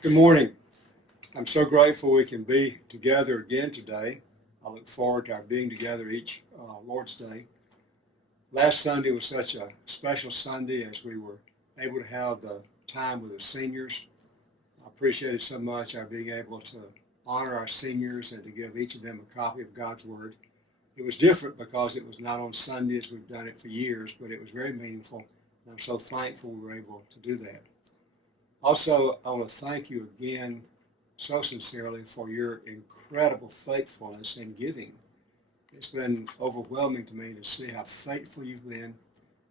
Good morning. I'm so grateful we can be together again today. I look forward to our being together each Lord's Day. Last Sunday was such a special Sunday as we were able to have the time with the seniors. I appreciated so much our being able to honor our seniors and to give each of them a copy of God's Word. It was different because it was not on Sunday as we've done it for years, but it was very meaningful, and I'm so thankful we were able to do that. Also, I want to thank you again so sincerely for your incredible faithfulness in giving. It's been overwhelming to me to see how faithful you've been.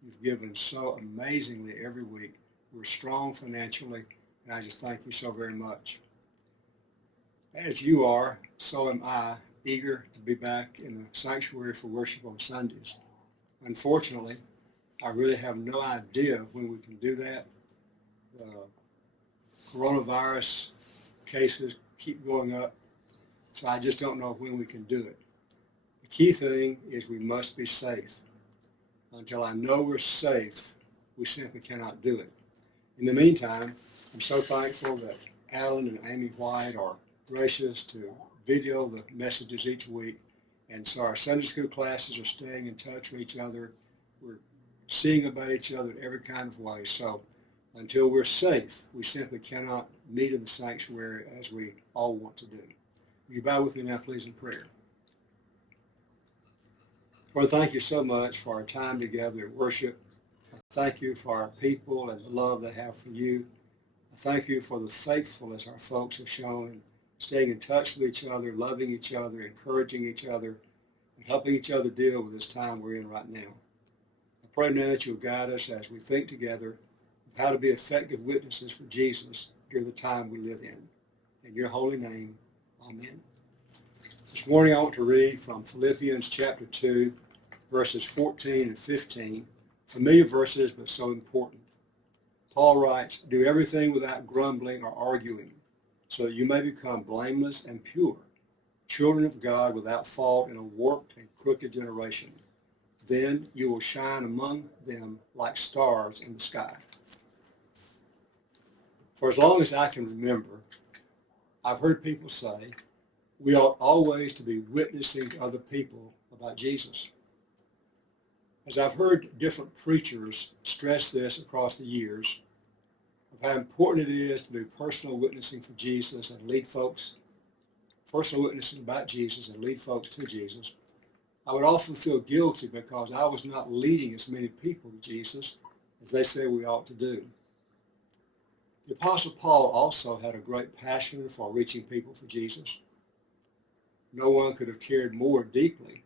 You've given so amazingly every week. We're strong financially, and I just thank you so very much. As you are, so am I, eager to be back in the sanctuary for worship on Sundays. Unfortunately, I really have no idea when we can do that. The coronavirus cases keep going up, so I just don't know when we can do it. The key thing is we must be safe. Until I know we're safe, we simply cannot do it. In the meantime, I'm so thankful that Alan and Amy White are gracious to video the messages each week, and so our Sunday school classes are staying in touch with each other. We're seeing about each other in every kind of way. So until we're safe, we simply cannot meet in the sanctuary as we all want to do. Will you bow with me now, please, in prayer? Lord, thank you so much for our time together in worship. I thank you for our people and the love they have for you. I thank you for the faithfulness our folks have shown in staying in touch with each other, loving each other, encouraging each other, and helping each other deal with this time we're in right now. I pray now that you'll guide us as we think together how to be effective witnesses for Jesus during the time we live in. In your holy name, amen. This morning I want to read from Philippians chapter 2, verses 14 and 15, familiar verses but so important. Paul writes, "Do everything without grumbling or arguing, so that you may become blameless and pure, children of God without fault in a warped and crooked generation. Then you will shine among them like stars in the sky." For as long as I can remember, I've heard people say we ought always to be witnessing to other people about Jesus. As I've heard different preachers stress this across the years, of how important it is to do personal witnessing for Jesus and lead folks, personal witnessing about Jesus and lead folks to Jesus, I would often feel guilty because I was not leading as many people to Jesus as they say we ought to do. The Apostle Paul also had a great passion for reaching people for Jesus. No one could have cared more deeply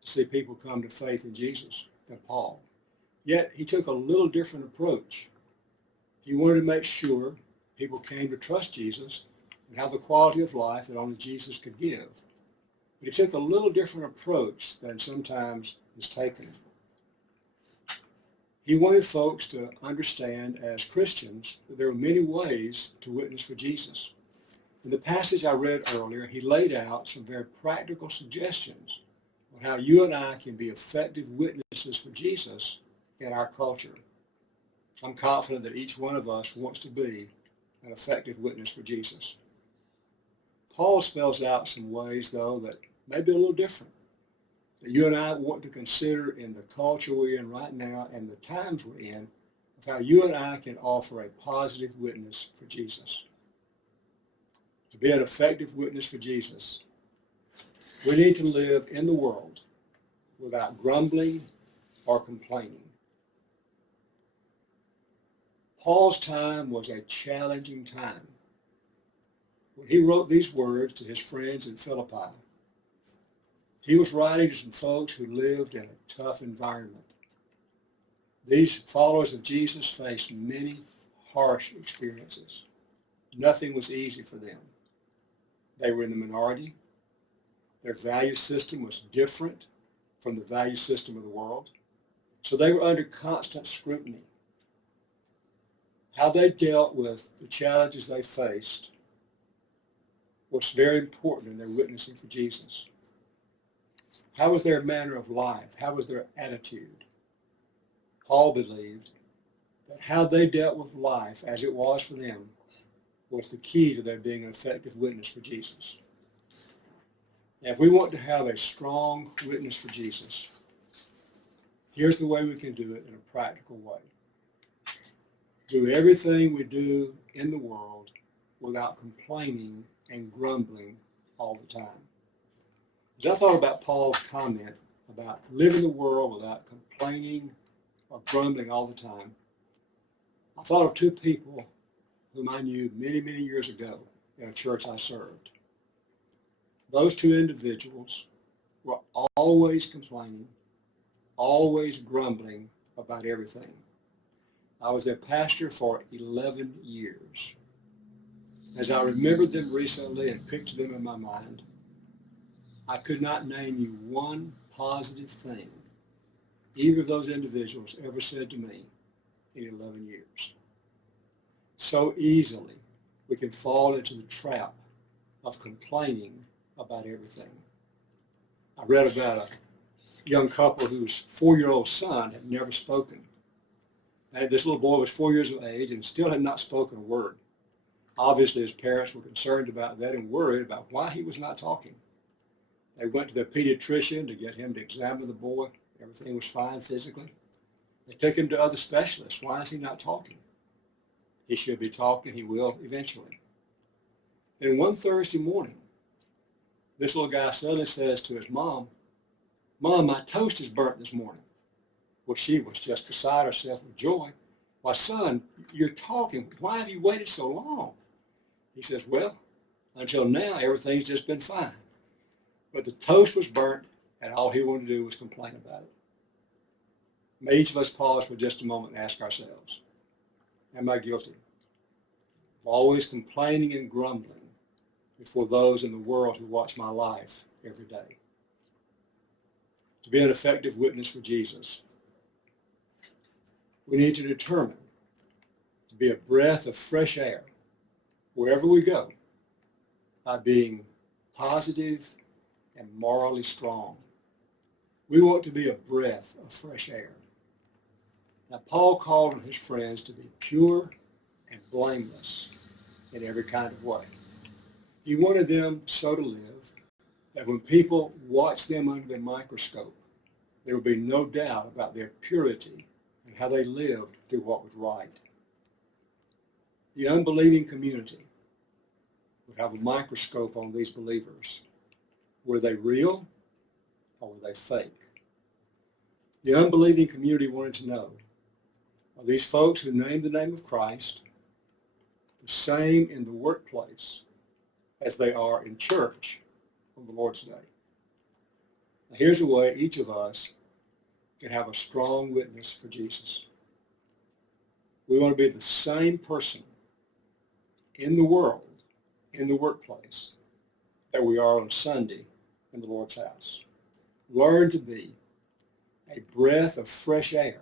to see people come to faith in Jesus than Paul. Yet he took a little different approach. He wanted to make sure people came to trust Jesus and have the quality of life that only Jesus could give. But he took a little different approach than sometimes is taken. He wanted folks to understand as Christians that there are many ways to witness for Jesus. In the passage I read earlier, he laid out some very practical suggestions on how you and I can be effective witnesses for Jesus in our culture. I'm confident that each one of us wants to be an effective witness for Jesus. Paul spells out some ways, though, that may be a little different, that you and I want to consider in the culture we're in right now and the times we're in, of how you and I can offer a positive witness for Jesus. To be an effective witness for Jesus, we need to live in the world without grumbling or complaining. Paul's time was a challenging time. When he wrote these words to his friends in Philippi, he was writing to some folks who lived in a tough environment. These followers of Jesus faced many harsh experiences. Nothing was easy for them. They were in the minority. Their value system was different from the value system of the world. So they were under constant scrutiny. How they dealt with the challenges they faced was very important in their witnessing for Jesus. How was their manner of life? How was their attitude? Paul believed that how they dealt with life as it was for them was the key to there being an effective witness for Jesus. Now, if we want to have a strong witness for Jesus, here's the way we can do it in a practical way. Do everything we do in the world without complaining and grumbling all the time. As I thought about Paul's comment about living the world without complaining or grumbling all the time, I thought of two people whom I knew many, many years ago in a church I served. Those two individuals were always complaining, always grumbling about everything. I was their pastor for 11 years. As I remembered them recently and pictured them in my mind, I could not name you one positive thing either of those individuals ever said to me in 11 years. So easily we can fall into the trap of complaining about everything. I read about a young couple whose 4-year-old son had never spoken. And this little boy was 4 years of age and still had not spoken a word. Obviously, his parents were concerned about that and worried about why he was not talking. They went to their pediatrician to get him to examine the boy. Everything was fine physically. They took him to other specialists. Why is he not talking? He should be talking. He will eventually. And one Thursday morning, this little guy suddenly says to his mom, "Mom, my toast is burnt this morning." Well, she was just beside herself with joy. "Why, son, you're talking. Why have you waited so long?" He says, "Well, until now, everything's just been fine." But the toast was burnt, and all he wanted to do was complain about it. May each of us pause for just a moment and ask ourselves, am I guilty of always complaining and grumbling before those in the world who watch my life every day? To be an effective witness for Jesus, we need to determine to be a breath of fresh air wherever we go by being positive and morally strong. We want to be a breath of fresh air. Now, Paul called on his friends to be pure and blameless in every kind of way. He wanted them so to live that when people watched them under the microscope, there would be no doubt about their purity and how they lived through what was right. The unbelieving community would have a microscope on these believers. Were they real or were they fake? The unbelieving community wanted to know, are these folks who name the name of Christ the same in the workplace as they are in church on the Lord's Day? Now, here's a way each of us can have a strong witness for Jesus. We want to be the same person in the world, in the workplace, that we are on Sunday in the Lord's house. Learn to be a breath of fresh air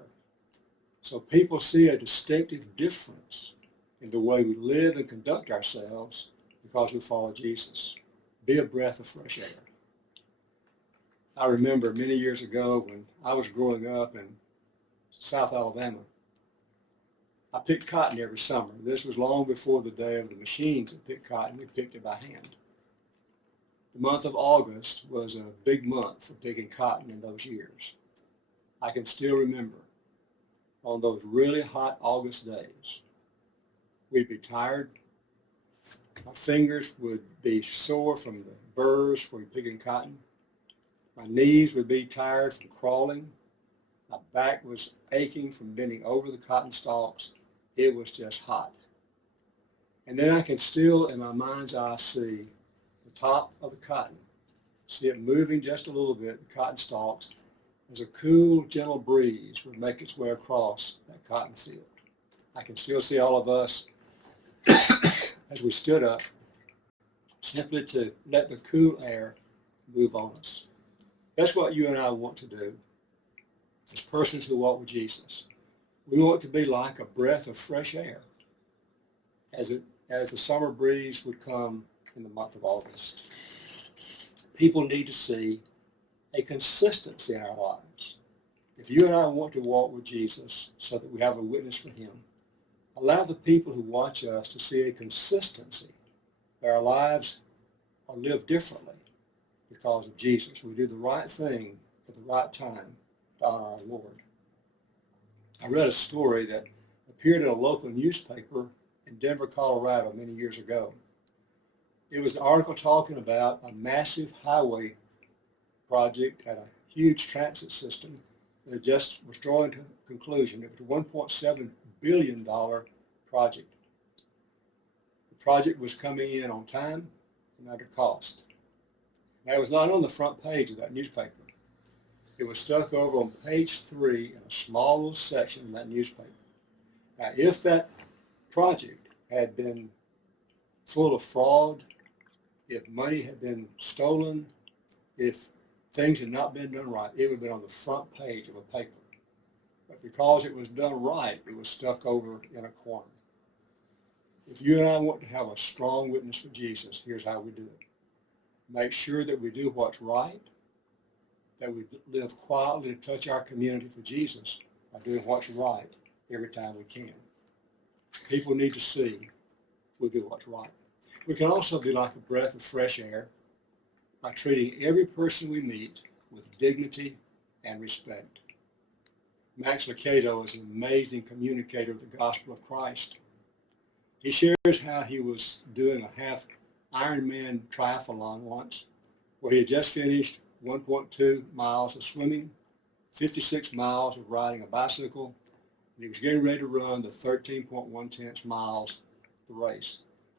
so people see a distinctive difference in the way we live and conduct ourselves because we follow Jesus. Be a breath of fresh air. I remember many years ago when I was growing up in South Alabama, I picked cotton every summer. This was long before the day of the machines that picked cotton. We picked it by hand. The month of August was a big month for picking cotton in those years. I can still remember on those really hot August days, we'd be tired. My fingers would be sore from the burrs where we're picking cotton. My knees would be tired from crawling. My back was aching from bending over the cotton stalks. It was just hot. And then I can still, in my mind's eye, see the top of the cotton, see it moving just a little bit, the cotton stalks, as a cool, gentle breeze would make its way across that cotton field. I can still see all of us as we stood up, simply to let the cool air move on us. That's what you and I want to do as persons who walk with Jesus. We want to be like a breath of fresh air as the summer breeze would come in the month of August. People need to see a consistency in our lives. If you and I want to walk with Jesus so that we have a witness for him, a Allow the people who watch us to see a consistency that our lives are lived differently because of Jesus. We do the right thing at the right time to honor our Lord. I read a story that appeared in a local newspaper in Denver, Colorado many years ago. It was an article talking about a massive highway project and a huge transit system that just was drawing to a conclusion. It was a $1.7 billion project. The project was coming in on time and under cost. Now, it was not on the front page of that newspaper. It was stuck over on page 3 in a small little section in that newspaper. Now, if that project had been full of fraud, if money had been stolen, if things had not been done right, it would have been on the front page of a paper. But because it was done right, it was stuck over in a corner. If you and I want to have a strong witness for Jesus, here's how we do it. Make sure that we do what's right, that we live quietly to touch our community for Jesus by doing what's right every time we can. People need to see we do what's right. We can also be like a breath of fresh air by treating every person we meet with dignity and respect. Max Lucado is an amazing communicator of the gospel of Christ. He shares how he was doing a half Ironman triathlon once, where he had just finished 1.2 miles of swimming, 56 miles of riding a bicycle, and he was getting ready to run the 13.1 miles of the race.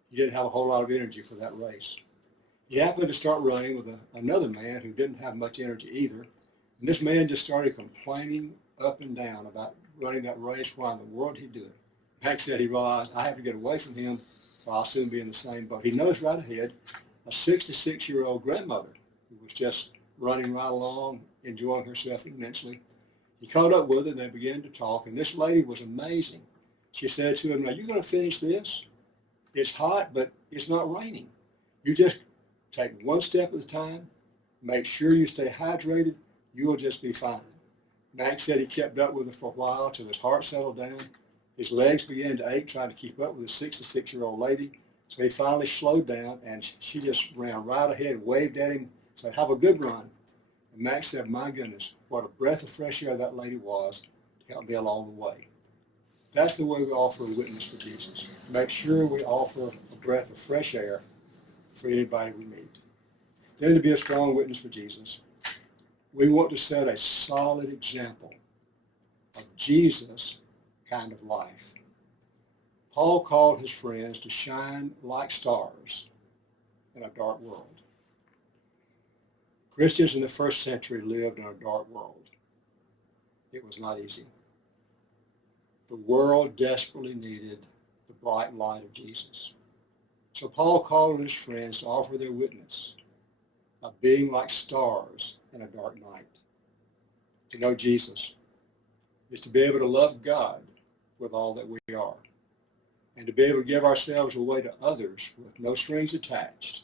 He didn't have a whole lot of energy for that race. He happened to start running with another man who didn't have much energy either, and this man just started complaining up and down about running that race. Why in the world he'd do it? Max said he realized, I have to get away from him or I'll soon be in the same boat. He noticed right ahead a 66-year-old grandmother who was just running right along, enjoying herself immensely. He caught up with her and they began to talk, and this lady was amazing. She said to him, now you're going to finish this? It's hot, but it's not raining. You just take one step at a time, make sure you stay hydrated, you'll just be fine. Max said he kept up with her for a while till his heart settled down. His legs began to ache trying to keep up with a 66-year-old lady. So he finally slowed down, and she just ran right ahead, waved at him, said, have a good run. And Max said, my goodness, what a breath of fresh air that lady was to help me along the way. That's the way we offer a witness for Jesus. Make sure we offer a breath of fresh air for anybody we meet. Then to be a strong witness for Jesus, we want to set a solid example of Jesus' kind of life. Paul called his friends to shine like stars in a dark world. Christians in the first century lived in a dark world. It was not easy. The world desperately needed the bright light of Jesus. So Paul called on his friends to offer their witness of being like stars in a dark night. To know Jesus is to be able to love God with all that we are, and to be able to give ourselves away to others with no strings attached,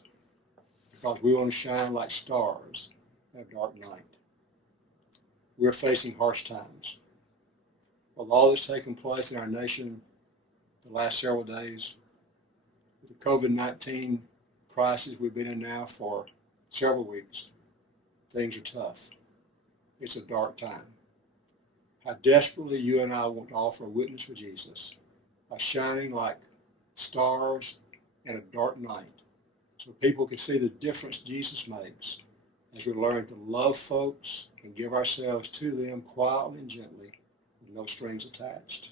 because we want to shine like stars in a dark night. We're facing harsh times. With all that's taken place in our nation the last several days, with the COVID-19 crisis we've been in now for several weeks, things are tough. It's a dark time. How desperately you and I want to offer a witness for Jesus by shining like stars in a dark night so people can see the difference Jesus makes as we learn to love folks and give ourselves to them quietly and gently with no strings attached.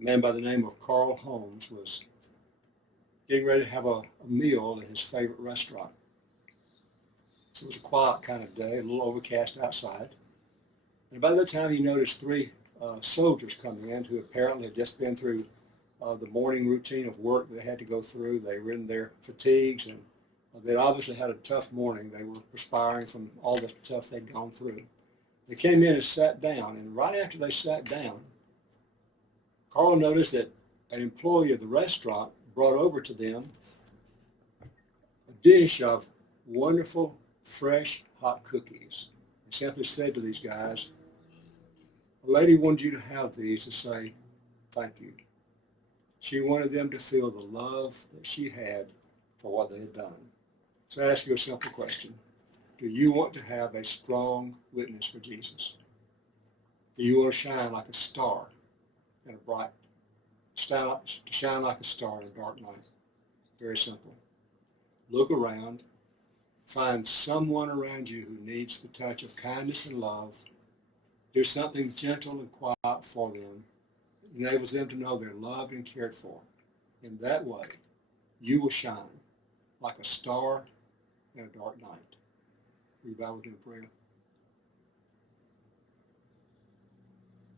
A man by the name of Carl Holmes was getting ready to have a meal in his favorite restaurant. It was a quiet kind of day, a little overcast outside. And by that time, he noticed three soldiers come in who apparently had just been through the morning routine of work they had to go through. They were in their fatigues, and they'd obviously had a tough morning. They were perspiring from all the stuff they'd gone through. They came in and sat down, and right after they sat down, Carl noticed that an employee of the restaurant brought over to them a dish of wonderful, fresh, hot cookies. He simply said to these guys, a lady wanted you to have these to say thank you. She wanted them to feel the love that she had for what they had done. So I ask you a simple question. Do you want to have a strong witness for Jesus? Do you want to shine like a star in a bright, shine like a star in a dark night? Very simple. Look around. Find someone around you who needs the touch of kindness and love. Do something gentle and quiet for them. It enables them to know they're loved and cared for. In that way, you will shine like a star in a dark night. Will you bow with me in prayer?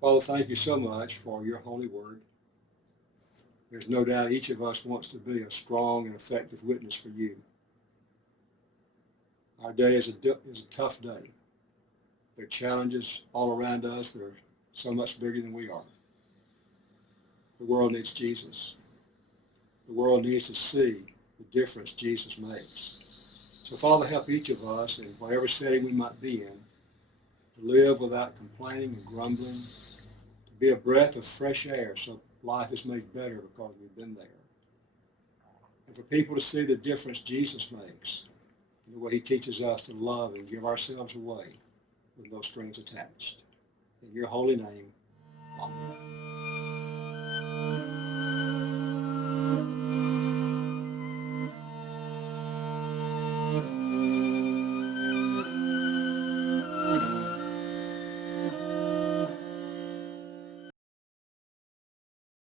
Father, thank you so much for your holy word. There's no doubt each of us wants to be a strong and effective witness for you. Our day is a tough day. There are challenges all around us that are so much bigger than we are. The world needs Jesus. The world needs to see the difference Jesus makes. So Father, help each of us in whatever setting we might be in to live without complaining and grumbling, to be a breath of fresh air so life is made better because we've been there. And for people to see the difference Jesus makes in the way he teaches us to love and give ourselves away with no strings attached. In your holy name, amen.